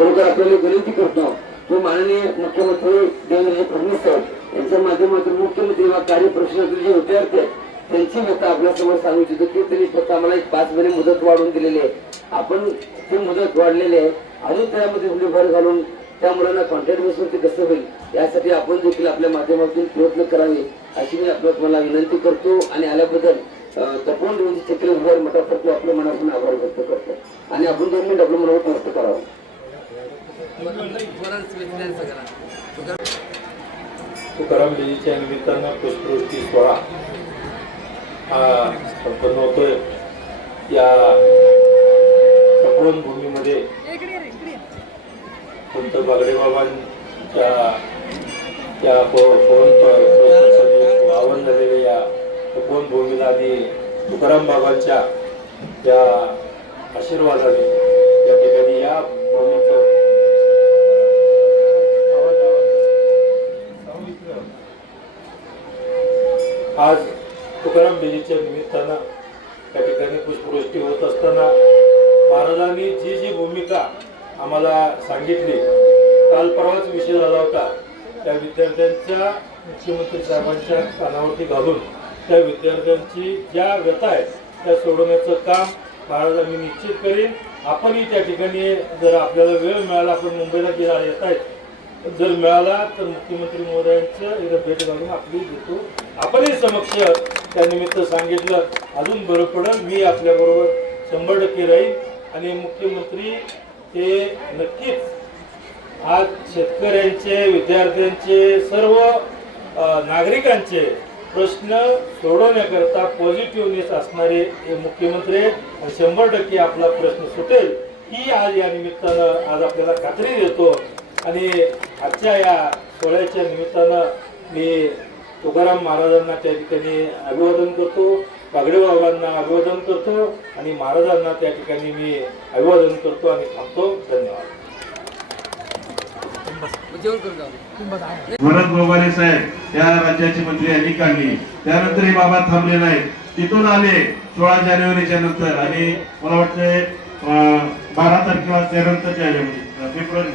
खरोखर आपल्याला विनंती करतो की माननीय मुख्यमंत्री देवेंद्र फडणवीस साहेब यांच्या माध्यमातून मुख्यमंत्री व कार्यप्रशिक्षणातील जे विद्यार्थी आहेत त्यांची व्यथा आपल्या समोर सांगू इच्छितो की त्यांनी फक्त आम्हाला एक 5 महिने मुदत वाढवून दिलेली आहे. आपण ती मुदत वाढलेली आहे, अजून त्यामध्ये थोडी भर घालून त्या मुलांना कॉन्ट्रॅक्ट बेसवरती कसं होईल यासाठी आपण देखील आपल्या माध्यमातून प्रयत्न करावे अशी मी तुम्हाला विनंती करतो. आणि आल्याबद्दल तपोन देवीची चक्र भर मठातर्फे आपल्या मनातून आभार व्यक्त करतो आणि आपण 2 मिनिट आपलं मनोगत व्यक्त करावं. तुकाराम बीजीच्या निमित्तानं पुष्पवृष्टी सोहळा हा संपन्न होतोय. या तपोवन भूमीमध्ये संत बागडे बाबांच्या या वावन झालेल्या या तपोवन भूमीला आणि तुकाराम बाबांच्या या आशीर्वादाने या ठिकाणी या भूमीचं आज तुकाराम बीजीच्या निमित्तानं त्या ठिकाणी पुष्पवृष्टी होत असताना महाराजांनी जी जी भूमिका आम्हाला सांगितली, काल परवाच विषय झाला होता, त्या विद्यार्थ्यांच्या मुख्यमंत्री साहेबांच्या कानावरती घालून त्या विद्यार्थ्यांची ज्या व्यथा आहेत त्या सोडवण्याचं काम महाराजांनी निश्चित करेन. आपणही त्या ठिकाणी जर आपल्याला वेळ मिळाला, आपण मुंबईला येत आहेत, जर मिळाला तर मुख्यमंत्री महोदयांचं इथं भेट घालून आपली देतो. आपणही समक्ष त्यानिमित्त सांगितलं अजून बरं पडेल. मी आपल्याबरोबर 100% राहील आणि मुख्यमंत्री हे नक्कीच आज शेतकऱ्यांचे, विद्यार्थ्यांचे, सर्व नागरिकांचे प्रश्न सोडवण्याकरता पॉझिटिव्हनेस असणारे हे मुख्यमंत्री आणि 100% आपला प्रश्न सुटेल ही आज या निमित्तानं आज आपल्याला खात्री देतो. आणि आजच्या या सोहळ्याच्या निमित्तानं मी तुकाराम महाराजांना त्या ठिकाणी अभिवादन करतो, बागडे बाबांना अभिवादन करतो आणि महाराजांना त्या ठिकाणी मी अभिवादन करतो आणि थांबतो. धन्यवाद. भरत गोगारे साहेब या राज्याचे मंत्री यांनी काढली, त्यानंतर हे बाबा थांबले नाहीत, तिथून आले 16 जानेवारीच्या नंतर आणि मला वाटतंय 12 तारखेला त्यानंतर फेब्रुवारी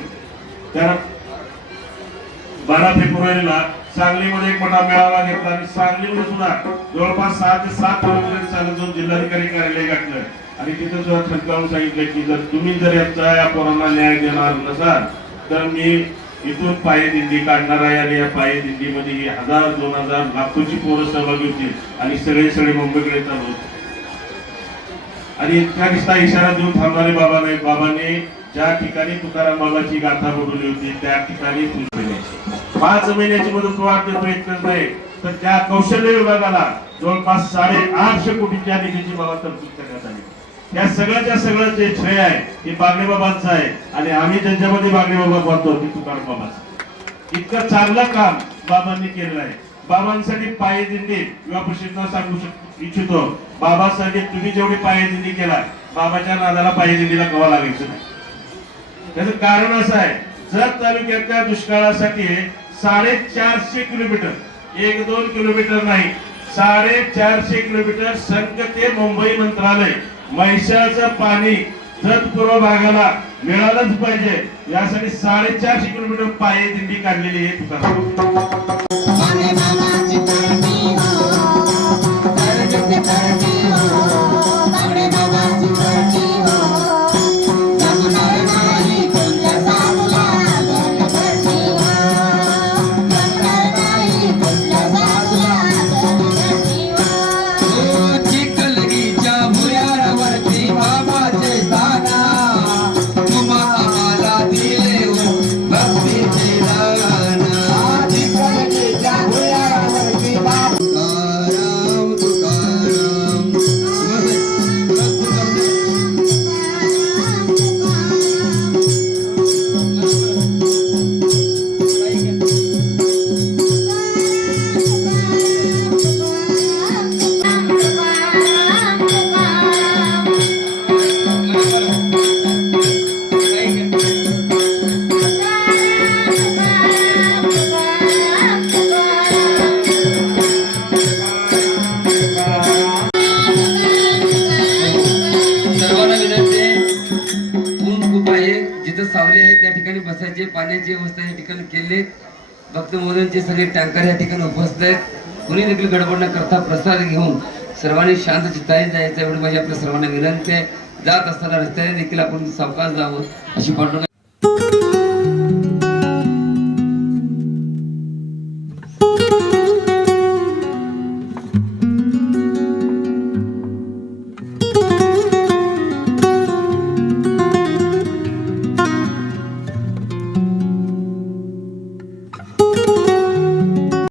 12 फेब्रुवारीला सांगलीमध्ये एक मोठा मेळावा घेतला आणि सांगलीमध्ये सुद्धा जवळपास 6 ते 7 किलोमीटर चालत जाऊन जिल्हाधिकारी कार्यालय गाठलं आणि तिथे सुद्धा ठणकावून सांगितलं की जर तुम्ही जर या पोरांना न्याय देणार नसाल तर मी इथून पायी दिंडी काढणार आहे आणि या पायी दिंडीमध्ये 1000, 2000 लाखोची पोरं सहभागी होतील आणि सगळे मुंबईकडे चालू होते. आणि इतका निष्ठा इशारा देऊन थांबणारे बाबा नाही. बाबांनी ज्या ठिकाणी तुकाराम बाबाची गाथा बोलवली होती त्या ठिकाणी 5 महिन्याची मुदत वाढ देतो इतकंच नाही तर त्या कौशल्य विभागाला जवळपास 850 कोटीच्या निधीची बाबा तरतूद करण्यात आली. या सगळ्याच्या सगळं जे श्रेय आहे ते बागडे बाबांचं आहे आणि आम्ही ज्यांच्यामध्ये बागडे बाबा पाहतो ते तुकाराम बाबाचं. इतकं चांगलं काम बाबांनी केलेलं आहे. बाबांसाठी पायी दिंडी किंवा प्रशिक्षण सांगू इच्छितो, बाबासाठी तुम्ही जेवढी पायी दिंडी केला बाबाच्या नादाला पायी दिंडीला कवा लागायचं नाही. त्याचं कारण असं आहे, जत तालुक्यातल्या दुष्काळासाठी 450 किलोमीटर, 1-2 किलोमीटर नाही, 450 किलोमीटर संक ते मुंबई मंत्रालय म्हैसाचं पाणी जत पूर्व भागाला मिळालंच पाहिजे यासाठी 450 किलोमीटर पायी दिंडी काढलेली आहे तुकाराम. भक्तीचे दान जिथं सावली आहे त्या ठिकाणी बसायचे, पाण्याची व्यवस्था या ठिकाणी केली. भक्त महोदयांचे सगळे टँकर या ठिकाणी उपस्थित आहेत. कुणी देखील गडबड न करता प्रसाद घेऊन सर्वांनी शांत चित्ताने जायचं एवढी माझी आपल्या सर्वांना विनंती आहे. जात असताना रस्त्याने देखील आपण सावकाश जावं अशी पाठवून